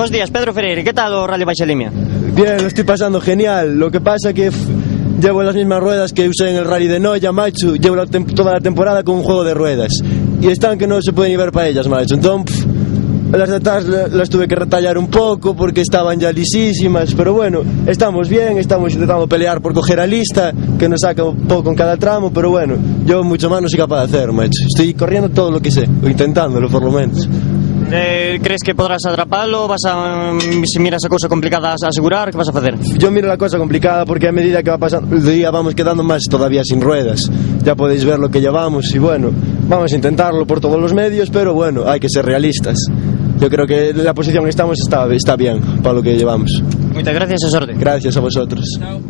Buenos días, Pedro Ferreira, ¿qué tal o Rally Baixalimia? Bien, lo estoy pasando genial. Lo que pasa que llevo las mismas ruedas que usé en el Rally de Noia, macho. Llevo toda la temporada con un juego de ruedas. Y están que no se pueden ni ver para ellas, macho. Entonces, las de atrás las tuve que retallar un poco porque estaban ya lisísimas. Pero bueno, estamos bien, estamos intentando pelear por coger a lista, que nos saca un poco en cada tramo. Pero bueno, yo mucho más no soy capaz de hacer, macho. Estoy corriendo todo lo que sé, o intentándolo por lo menos. Crees que podrás atraparlo? Si miras a cousa complicada a asegurar, que vas a facer? Yo miro la cosa complicada porque a medida que va pasando el día vamos quedando más todavía sin ruedas. Ya podéis ver lo que llevamos y bueno, vamos a intentarlo por todos los medios, pero bueno, hay que ser realistas. Yo creo que la posición que estamos está bien para lo que llevamos. Muchas gracias y suerte. Gracias a vosotros. Chao.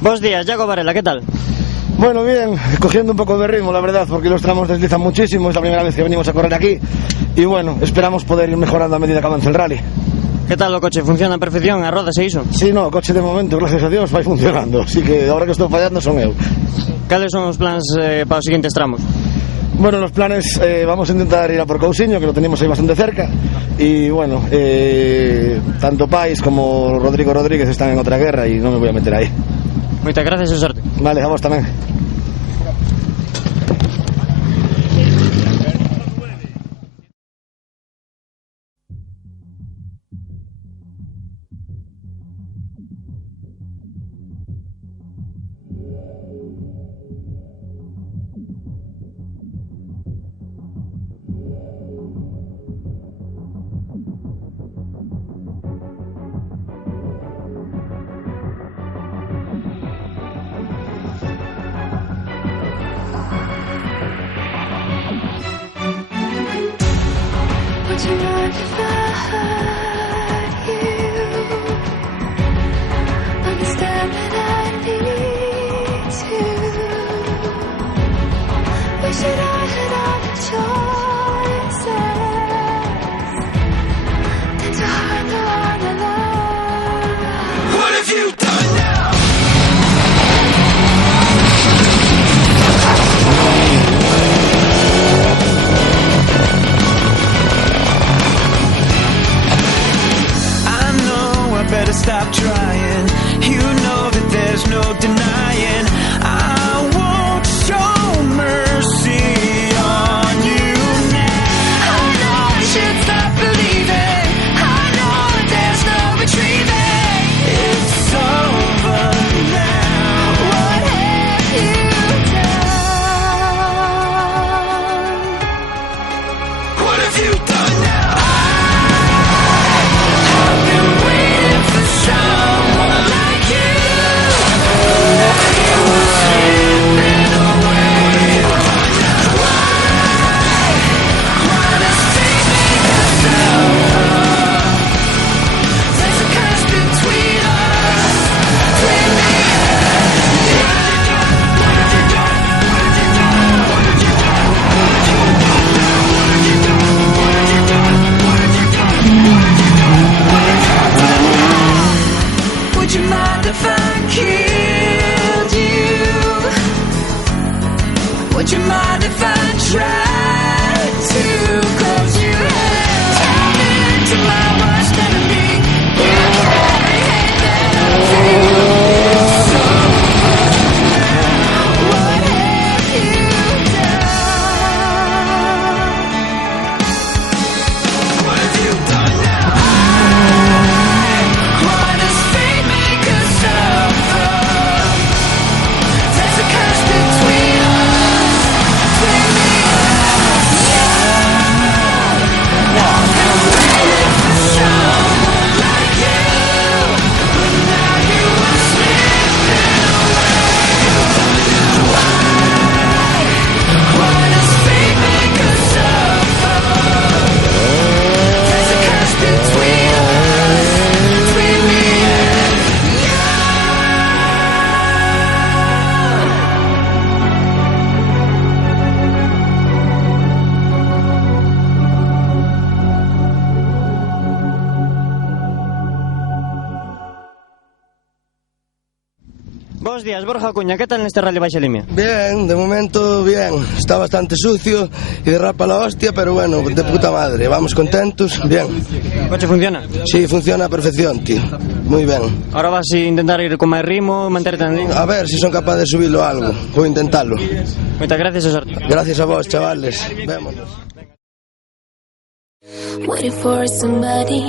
Buenos días, Yago Varela, ¿qué tal? Bueno, bien, cogiendo un poco de ritmo, la verdad, porque los tramos deslizan muchísimo, es la primera vez que venimos a correr aquí y bueno, esperamos poder ir mejorando a medida que avance el rally. ¿Qué tal o coche? Funciona a perfección? A rodas e iso? Sí, no, o coche de momento, gracias a Dios, vai funcionando, así que ahora que estou fallando son eu. Cales son os plans para os seguintes tramos? Bueno, los planes, vamos a intentar ir a por Cousiño, que lo tenemos ahí bastante cerca, y bueno, tanto Pais como Rodrigo Rodríguez están en otra guerra y no me voy a meter ahí. Muchas gracias y suerte. Vale, a vos tamén. Stop trying. You know that there's no denying. I won't show mercy on you now. I know I should stop believing. I know that there's no retrieving. It's over now. What have you done? What have you done now? Someone like would you mind if I tried to close your eyes? Turn into my worst enemy. Every hate that I feel is so now. What have you done? What have you done now? Why does fate make us suffer? There's a curse between us. Buenos días, Borja Acuña, ¿qué tal en este Rally Baixa Limia? Bien, de momento bien, está bastante sucio y derrapa la hostia, pero bueno, de puta madre, vamos contentos, bien. ¿El coche funciona? Sí, funciona a perfección, tío, muy bien. Ahora vas a intentar ir con más ritmo, mantenerte en línea. A ver si son capaces de subirlo algo, voy a intentarlo. Muchas gracias, Osorti. Gracias a vos, chavales, vémonos. Waiting for somebody,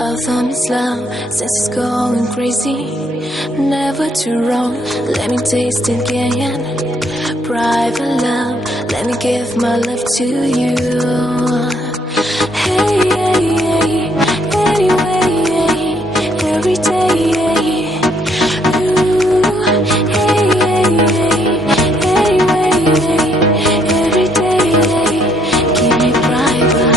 I found Islam, sense is going crazy, never too wrong, let me taste it again, private love, let me give my love to you, hey, hey, hey, anyway, every day, you, hey, hey, anyway, every day, give me private.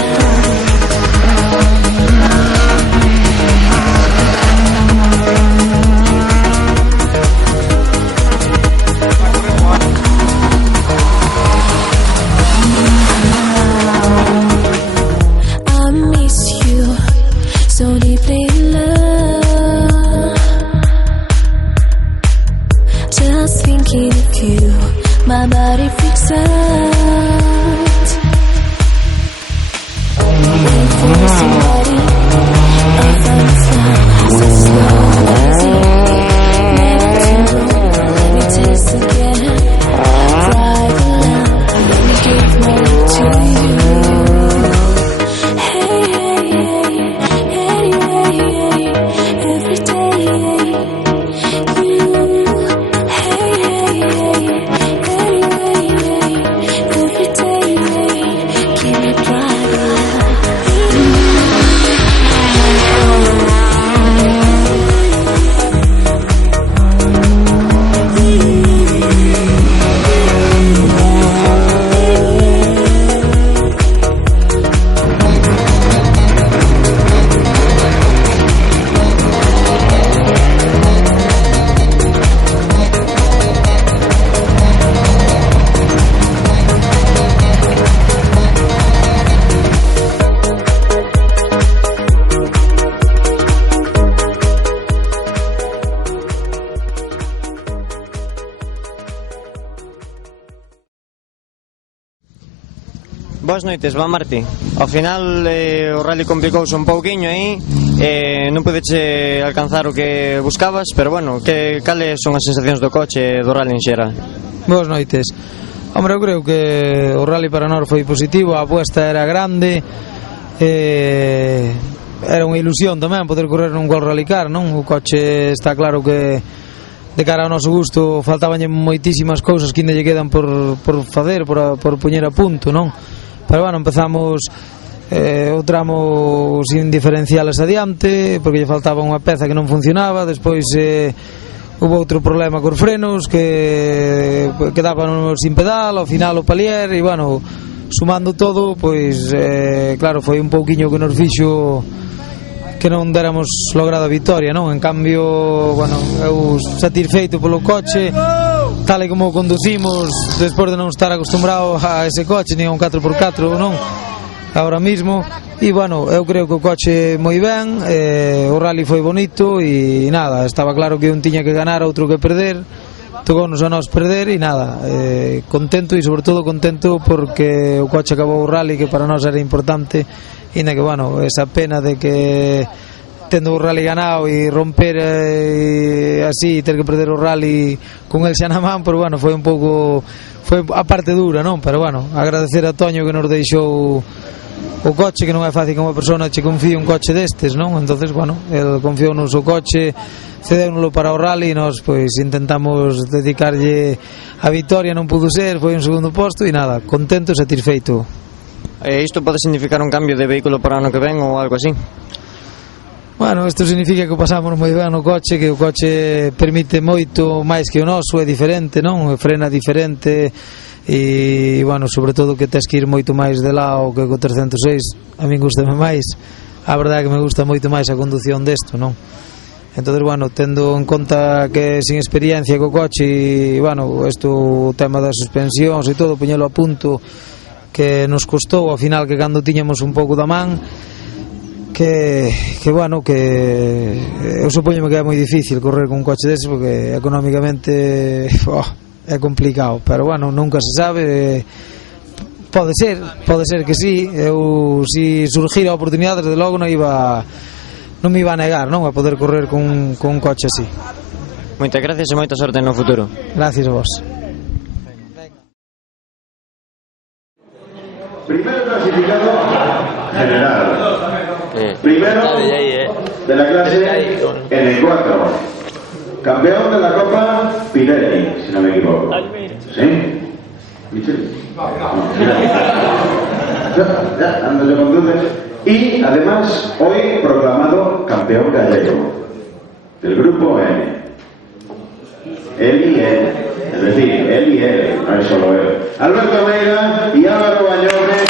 My body freaks out. Waiting for somebody, I found a fly, so slow and easy. Never too long, let me taste again. Private love, let me give my love to you. Hey, hey, hey, anyway, every day, you. Hey, hey, hey. Give me private. Boas noites, Van Martí. Ao final o rally complicouse un pouquiño aí, non podeche alcanzar o que buscabas, pero bueno, cales son as sensacións do coche e do rally en xeral? Boas noites. Hombre, eu creo que o rally para nós foi positivo, a apuesta era grande, era unha ilusión tamén poder correr nun World Rally Car, non? O coche está claro que de cara ao noso gusto faltabanlle moitísimas cousas que ainda lle quedan por facer, por poñer a punto, non? Pero bueno, empezamos o tramo sin diferenciales adiante porque lle faltaba unha peza que non funcionaba, despois hubo outro problema cos frenos que quedaban sin pedal, ao final o palier e bueno, sumando todo, pois claro, foi un pouquiño que nos fixo que non déramos logrado a vitoria, non? En cambio, bueno, eu satisfeito polo coche, tal e como conducimos despois de non estar acostumbrado a ese coche, nin a un 4x4, non? Ahora mismo, e bueno, eu creo que o coche moi ben, o rally foi bonito e nada, estaba claro que un tiña que ganar, outro que perder, tocounos a nós perder e nada, contento e sobre todo contento porque o coche acabou o rally, que para nós era importante, e na que, bueno, esa pena de que tendo o rally ganado e romper así e ter que perder o rally con el xa na man, pero bueno, foi un pouco, foi a parte dura, non? Pero bueno, agradecer a Toño que nos deixou o coche, que non é fácil que unha persona che confíe un coche destes, non? Entonces, bueno, el confiou no seu coche, cedéunoslo para o rally e nós pois intentamos dedicarlle a vitoria, non pudo ser, foi un segundo posto e nada, contento e satisfeito. Isto pode significar un cambio de vehículo para o ano que ven ou algo así? Bueno, isto significa que o pasamos moi ben no coche, que o coche permite moito máis que o noso, é diferente, non? Frena diferente e, bueno, sobre todo que tes que ir moito máis de lado que co 306, a min gustame máis, a verdade é que me gusta moito máis a condución desto, non? Entonces, bueno, tendo en conta que sin experiencia co coche e, bueno, isto, o tema das suspensións e todo, poñelo a punto que nos costou, ao final, que cando tiñamos un pouco da man, que bueno, que eu supoño que é moi difícil correr con un coche dese porque económicamente é complicado, pero bueno, nunca se sabe, pode ser que sí, eu si surgir a oportunidade, desde logo non me iba a negar, non, a poder correr con un coche así. Moitas gracias e moita sorte no futuro. Gracias a vos. Primero clasificado general. Primero de la clase N4. Campeón de la Copa Pirelli, si no me equivoco. ¿Sí? ¿Michel? Ya, ando yo conduce. Y además hoy proclamado campeón gallego del grupo N. Él y él, es decir, él y él, no es solo él. Alberto Meira y Álvaro Bañone.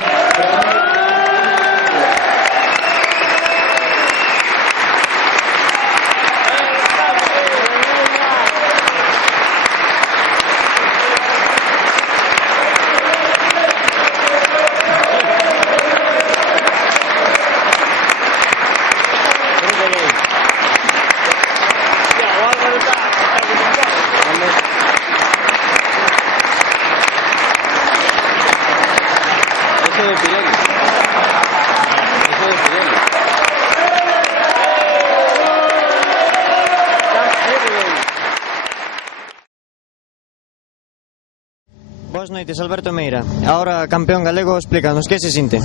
Boas noites, Alberto Meira. Ahora campeón galego, explícanos, que se sinte?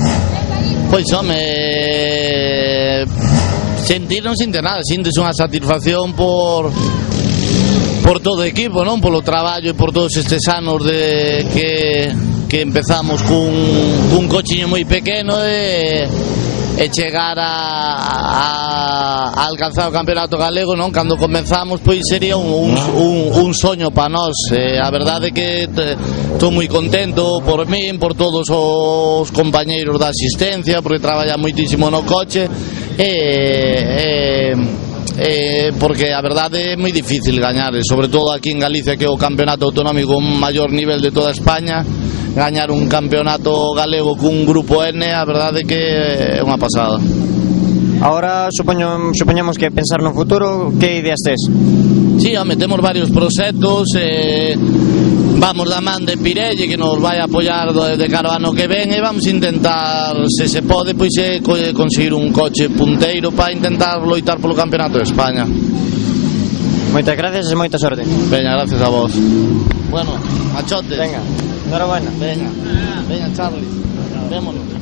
Pois, home, sentir non sinte nada, sintes unha satisfacción por todo o equipo, non? Polo traballo e por todos estes anos de que empezamos cun cochiño moi pequeno e chegar a alcanzar o campeonato galego, non? Cando comenzamos, pois sería un soño para nós. A verdade é que estou moi contento por min, por todos os compañeiros da asistencia, porque traballa moitísimo no coche porque a verdade é moi difícil gañar, sobre todo aquí en Galicia, que é o campeonato autonómico con maior nivel de toda España. Gañar un campeonato galego cun grupo N, a verdade é que é unha pasada. Ahora supoñamos que pensar no futuro, que ideas tes? Sí, home, temos varios proxectos, vamos da man de Pirelli que nos vai apoiar de cara ao ano que ven e vamos intentar, se se pode, pois conseguir un coche punteiro para intentar loitar polo campeonato de España. Moitas gracias e moita sorte. Veña, gracias a vos. Bueno, machotes. Venga, enhorabuena. Veña, Charlie, vémonos.